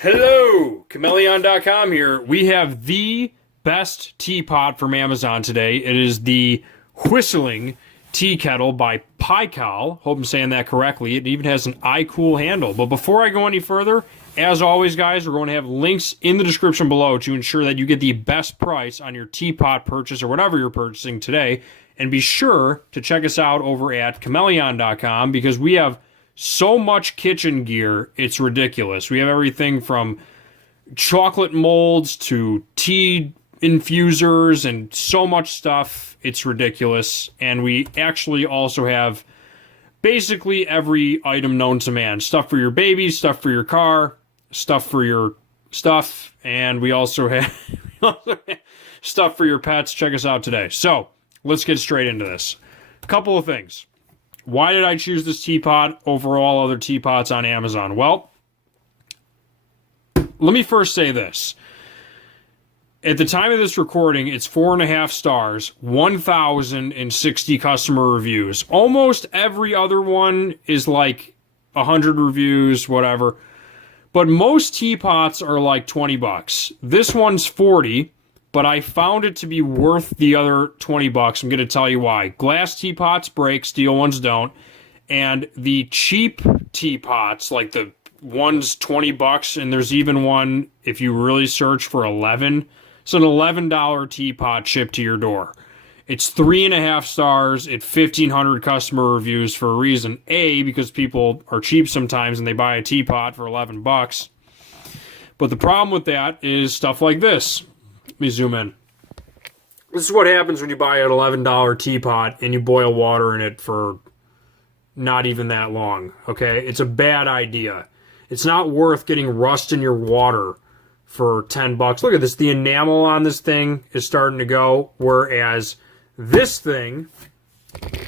Hello, Chmelaeon.com here. We have the best teapot from Amazon today. It is the Whistling Tea Kettle by Pykal. Hope I'm saying that correctly. It even has an iCool handle. But before I go any further, as always, guys, we're going to have links in the description below to ensure that you get the best price on your teapot purchase or whatever you're purchasing today. And be sure to check us out over at Chmelaeon.com because we have so much kitchen gear, it's ridiculous. We have everything from chocolate molds to tea infusers and so much stuff. It's ridiculous. And we actually also have basically every item known to man. Stuff for your baby, stuff for your car, stuff for your stuff. And we also have stuff for your pets. Check us out today. So let's get straight into this. A couple of things. Why did I choose this teapot over all other teapots on Amazon? Well, let me first say this. At the time of this recording, it's 4.5 stars, 1,060 customer reviews. Almost every other one is like 100 reviews, whatever. But most teapots are like 20 bucks. This one's 40. But I found it to be worth the other 20 bucks. I'm going to tell you why. Glass teapots break, steel ones don't. And the cheap teapots, like the one's 20 bucks, and there's even one, if you really search, for 11. It's an $11 teapot shipped to your door. It's 3.5 stars, it's 1,500 customer reviews for a reason. A, because people are cheap sometimes and they buy a teapot for 11 bucks. But the problem with that is stuff like this. Let me zoom in. This is what happens when you buy an $11 teapot and you boil water in it for not even that long, okay? It's a bad idea. It's not worth getting rust in your water for 10 bucks. Look at this. The enamel on this thing is starting to go, whereas this thing,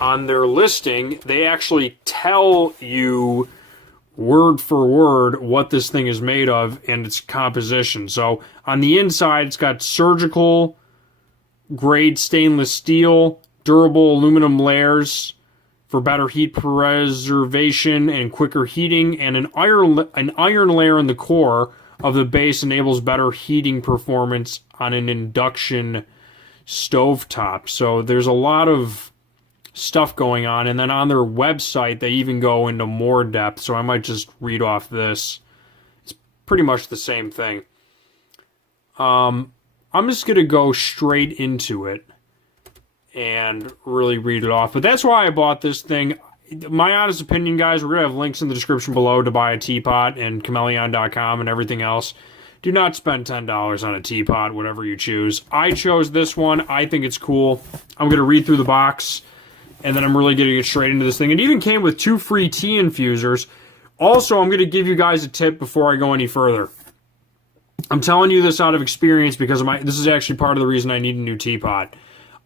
on their listing, they actually tell you word for word what this thing is made of and its composition. So on the inside, it's got surgical grade stainless steel, durable aluminum layers for better heat preservation and quicker heating, and an iron layer in the core of the base enables better heating performance on an induction stovetop. So there's a lot of stuff going on, and then on their website they even go into more depth, so I might just read off this. It's pretty much the same thing. I'm just gonna go straight into it and really read it off, but that's why I bought this thing. My honest opinion, guys, we're gonna have links in the description below to buy a teapot and Chmelaeon.com and everything else. Do not spend $10 on a teapot, whatever you choose. I chose this one. I think it's cool. I'm gonna read through the box, and then I'm really going to get straight into this thing. It even came with 2 free tea infusers. Also, I'm going to give you guys a tip before I go any further. I'm telling you this out of experience because this is actually part of the reason I need a new teapot.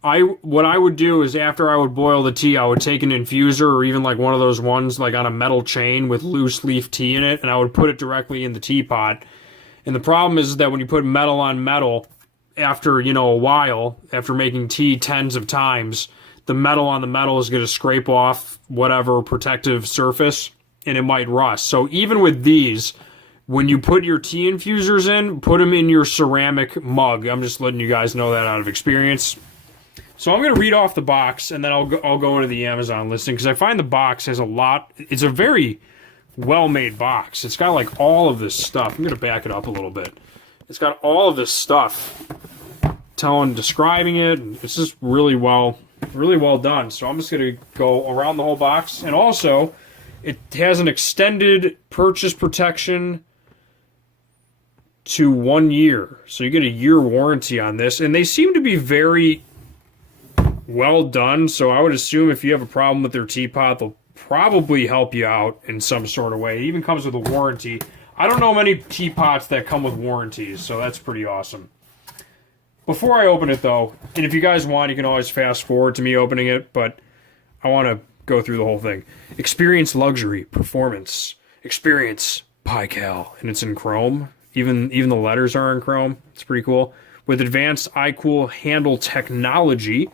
What I would do is after I would boil the tea, I would take an infuser or even like one of those ones like on a metal chain with loose leaf tea in it, and I would put it directly in the teapot. And the problem is that when you put metal on metal, after, a while, after making tea tens of times, the metal on the metal is going to scrape off whatever protective surface, and it might rust. So even with these, when you put your tea infusers in, put them in your ceramic mug. I'm just letting you guys know that out of experience. So I'm going to read off the box, and then I'll go into the Amazon listing, because I find the box has a lot. It's a very well-made box. It's got like all of this stuff. I'm going to back it up a little bit. It's got all of this stuff describing it, and it's just really well done. So I'm just going to go around the whole box. And also, it has an extended purchase protection to 1 year. So you get a year warranty on this. And they seem to be very well done. So I would assume if you have a problem with their teapot, they'll probably help you out in some sort of way. It even comes with a warranty. I don't know many teapots that come with warranties, so that's pretty awesome. Before I open it, though, and if you guys want, you can always fast forward to me opening it, but I want to go through the whole thing. Experience luxury, performance, experience Pykal, and it's in chrome. Even the letters are in chrome. It's pretty cool. With advanced iCool handle technology,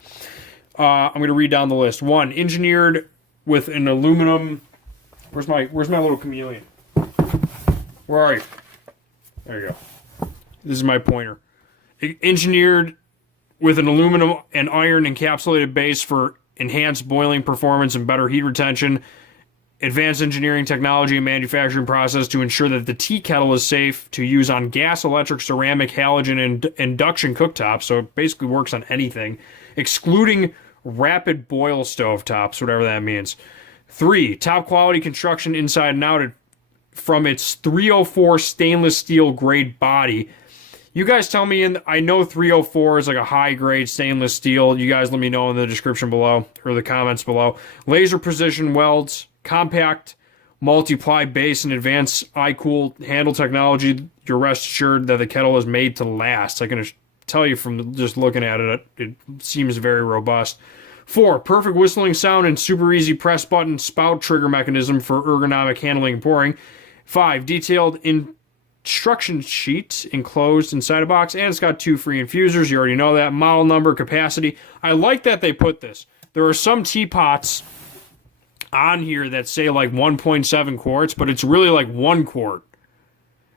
I'm going to read down the list. 1, engineered with an aluminum. Where's my little chameleon? Where are you? There you go. This is my pointer. Engineered with an aluminum and iron encapsulated base for enhanced boiling performance and better heat retention. Advanced engineering technology and manufacturing process to ensure that the tea kettle is safe to use on gas, electric, ceramic, halogen, and induction cooktops. So it basically works on anything, excluding rapid boil stove tops, whatever that means. 3, top quality construction inside and out from its 304 stainless steel grade body. You guys tell me, I know 304 is like a high grade stainless steel. You guys let me know in the description below or the comments below. Laser precision welds, compact multiply base, and advanced eye-cool handle technology. You're rest assured that the kettle is made to last. I can tell you from just looking at it, it seems very robust. 4, perfect whistling sound and super easy press button spout trigger mechanism for ergonomic handling and pouring. 5, detailed instruction sheet enclosed inside a box, and it's got 2 free infusers. You already know that. Model number, capacity. I like that they put this. There are some teapots on here that say like 1.7 quarts, but it's really like 1 quart.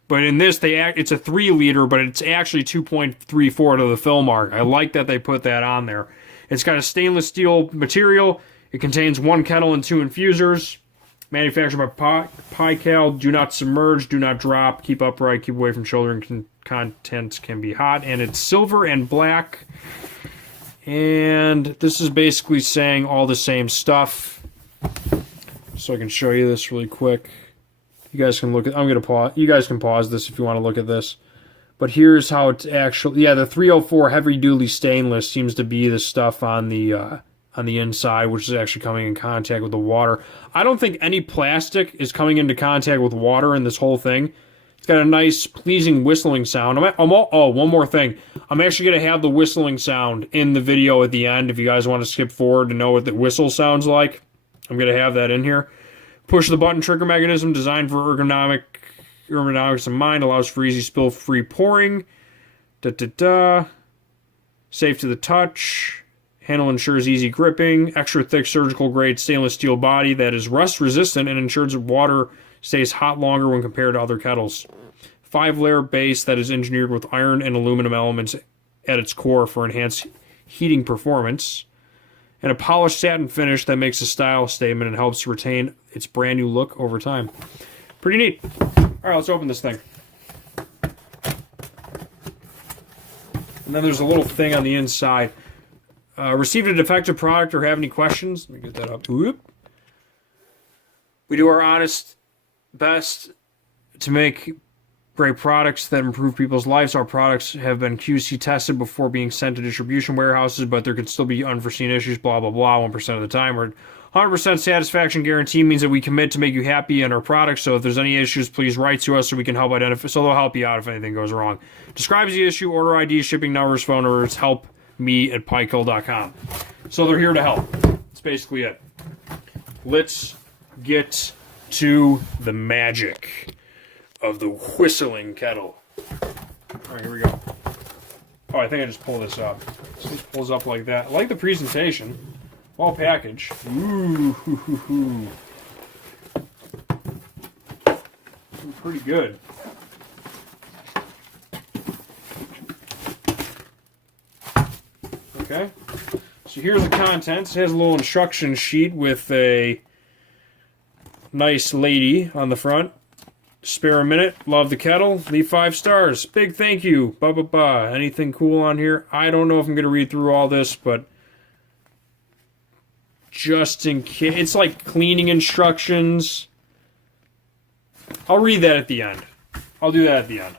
But in this, it's a 3 liter, but it's actually 2.34 to the fill mark. I like that they put that on there. It's got a stainless steel material. It contains 1 kettle and 2 infusers. Manufactured by Pykal. Do not submerge, do not drop, keep upright, keep away from shoulder, and contents can be hot. And it's silver and black. And this is basically saying all the same stuff. So I can show you this really quick. You guys can look at. I'm gonna pause. You guys can pause this if you want to look at this. But here's how it's actually. Yeah, the 304 heavy duty stainless seems to be the stuff on the inside, which is actually coming in contact with the water. I don't think any plastic is coming into contact with water in this whole thing. It's got a nice, pleasing whistling sound. Oh, one more thing. I'm actually going to have the whistling sound in the video at the end if you guys want to skip forward to know what the whistle sounds like. I'm going to have that in here. Push the button trigger mechanism designed for ergonomics in mind. Allows for easy spill-free pouring. Safe to the touch. Handle ensures easy gripping. Extra thick surgical grade stainless steel body that is rust resistant and ensures that water stays hot longer when compared to other kettles. 5-layer base that is engineered with iron and aluminum elements at its core for enhanced heating performance. And a polished satin finish that makes a style statement and helps retain its brand new look over time. Pretty neat. Alright, let's open this thing. And then there's a little thing on the inside. Received a defective product or have any questions? Let me get that up. Whoop. We do our honest best to make great products that improve people's lives. Our products have been QC tested before being sent to distribution warehouses, but there could still be unforeseen issues, blah, blah, blah, 1% of the time. Our 100% satisfaction guarantee means that we commit to make you happy in our products, so if there's any issues, please write to us so we can help identify, so they'll help you out if anything goes wrong. Describes the issue, order ID, shipping numbers, phone numbers, help me at pykal.com. So they're here to help. That's basically it. Let's get to the magic of the whistling kettle. Alright, here we go. Oh, I think I just pulled this up. So this pulls up like that. I like the presentation. Well packaged. Ooh, hoo, hoo, hoo. Pretty good. Okay. So here's the contents. It has a little instruction sheet with a nice lady on the front. Spare a minute. Love the kettle. Leave 5 stars. Big thank you. Ba ba ba. Anything cool on here? I don't know if I'm going to read through all this, but just in case. It's like cleaning instructions. I'll read that at the end. I'll do that at the end.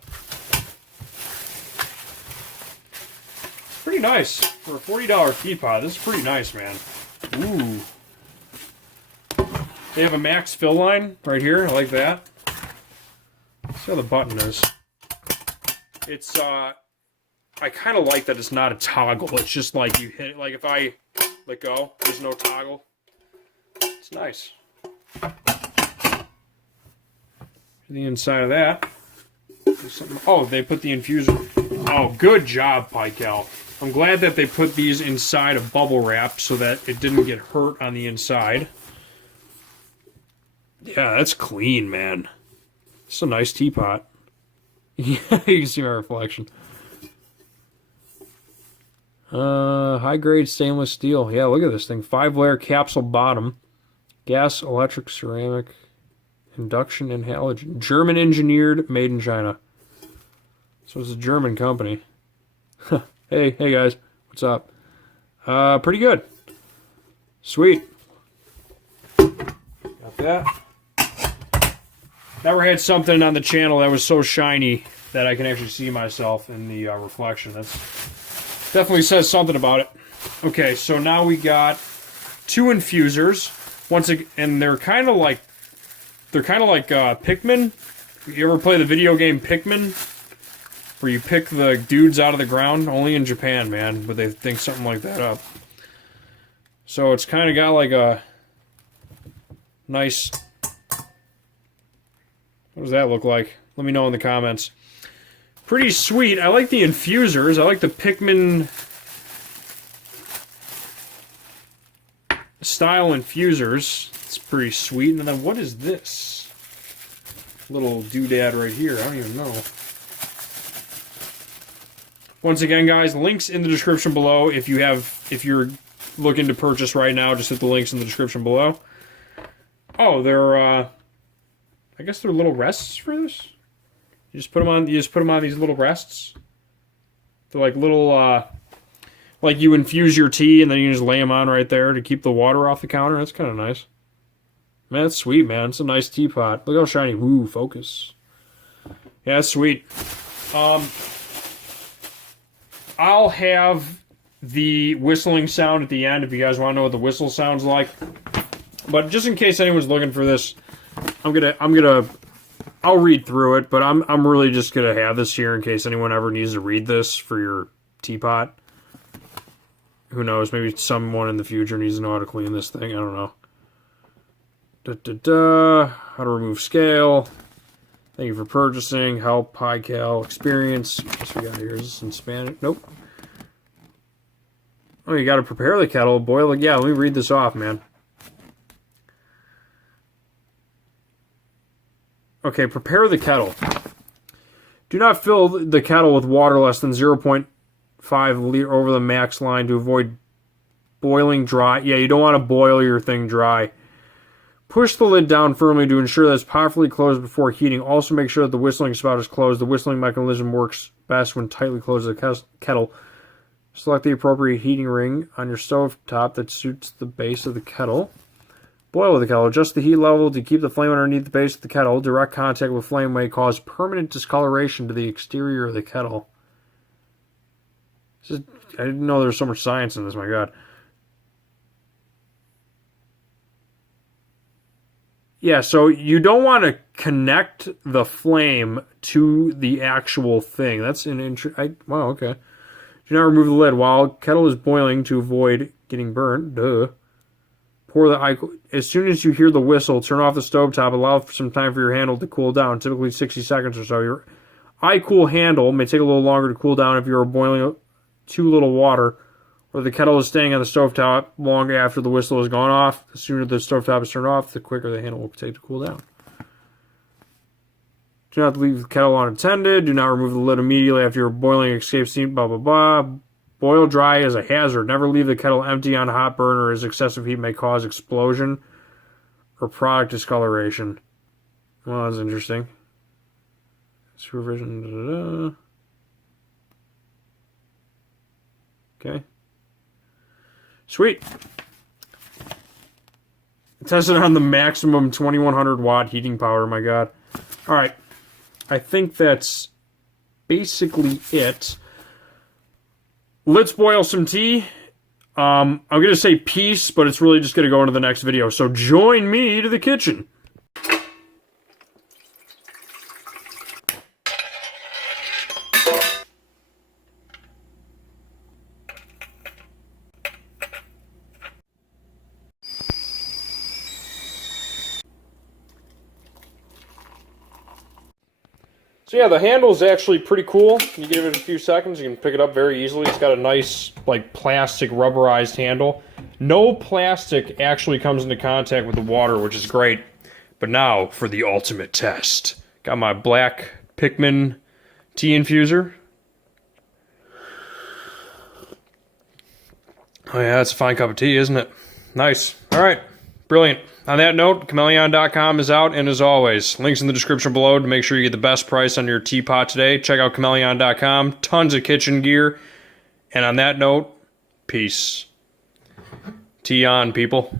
It's pretty nice. For a $40 teapot, this is pretty nice, man. Ooh. They have a max fill line right here. I like that. See how the button is. It's, I kind of like that it's not a toggle. It's just like you hit it. Like if I let go, there's no toggle. It's nice. The inside of that. Oh, they put the infuser. Oh, good job, Pykal. I'm glad that they put these inside of bubble wrap so that it didn't get hurt on the inside. Yeah, that's clean, man. It's a nice teapot. Yeah, you can see my reflection. High grade stainless steel. Yeah, look at this thing. 5-layer capsule bottom. Gas, electric, ceramic, induction, and halogen. German engineered, made in China. So it's a German company. Hey guys, what's up? Pretty good. Sweet. Got that. Never had something on the channel that was so shiny that I can actually see myself in the reflection. That's definitely says something about it. Okay, so now we got 2 infusers. Once again, and they're kind of like Pikmin. You ever play the video game Pikmin, where you pick the dudes out of the ground? Only in Japan, man, but they think something like that up. So it's kind of got like a nice. What does that look like? Let me know in the comments. Pretty sweet. I like the infusers. I like the Pikmin style infusers. It's pretty sweet. And then what is this? Little doodad right here. I don't even know. Once again, guys, links in the description below. If you're looking to purchase right now, just hit the links in the description below. Oh, they're I guess they're little rests for this. You just put them on these little rests. They're like little like you infuse your tea and then you just lay them on right there to keep the water off the counter. That's kind of nice. Man, that's sweet, man. It's a nice teapot. Look how shiny. Woo, focus. Yeah, that's sweet. I'll have the whistling sound at the end if you guys want to know what the whistle sounds like. But just in case anyone's looking for this, I'll read through it, but I'm really just gonna have this here in case anyone ever needs to read this for your teapot. Who knows? Maybe someone in the future needs to know how to clean this thing. I don't know. How to remove scale. Thank you for purchasing. Help, Pykal, experience. What's we got here? Is this in Spanish? Nope. Oh, you got to prepare the kettle, boil it. Yeah, let me read this off, man. Okay, prepare the kettle. Do not fill the kettle with water less than 0.5 liter over the max line to avoid boiling dry. Yeah, you don't want to boil your thing dry. Push the lid down firmly to ensure that it's properly closed before heating. Also make sure that the whistling spout is closed. The whistling mechanism works best when tightly closed to the kettle. Select the appropriate heating ring on your stove top that suits the base of the kettle. Boil the kettle. Adjust the heat level to keep the flame underneath the base of the kettle. Direct contact with flame may cause permanent discoloration to the exterior of the kettle. I didn't know there was so much science in this, my God. Yeah, so you don't want to connect the flame to the actual thing. That's an wow, okay. Do not remove the lid while kettle is boiling to avoid getting burnt. Duh. Pour the as soon as you hear the whistle, turn off the stovetop. Allow for some time for your handle to cool down, typically 60 seconds or so. Your iCool handle may take a little longer to cool down if you are boiling too little water, or the kettle is staying on the stovetop long after the whistle has gone off. The sooner the stovetop is turned off, the quicker the handle will take to cool down. Do not leave the kettle unattended. Do not remove the lid immediately after you're boiling. Escape steam, blah, blah, blah. Boil dry is a hazard. Never leave the kettle empty on a hot burner as excessive heat may cause explosion or product discoloration. Well, that's interesting. Supervision. Da, da, da. Okay. Sweet. Tested on the maximum 2100 watt heating power. My God. All right. I think that's basically it. Let's boil some tea. I'm going to say peace, but it's really just going to go into the next video. So join me to the kitchen. So yeah, the handle is actually pretty cool. You give it a few seconds, you can pick it up very easily. It's got a nice, like, plastic rubberized handle. No plastic actually comes into contact with the water, which is great. But now for the ultimate test. Got my black Pikmin tea infuser. Oh yeah, it's a fine cup of tea, isn't it? Nice. All right. Brilliant. On that note, Chmelaeon.com is out, and as always, links in the description below to make sure you get the best price on your teapot today. Check out Chmelaeon.com. Tons of kitchen gear. And on that note, peace. Tea on, people.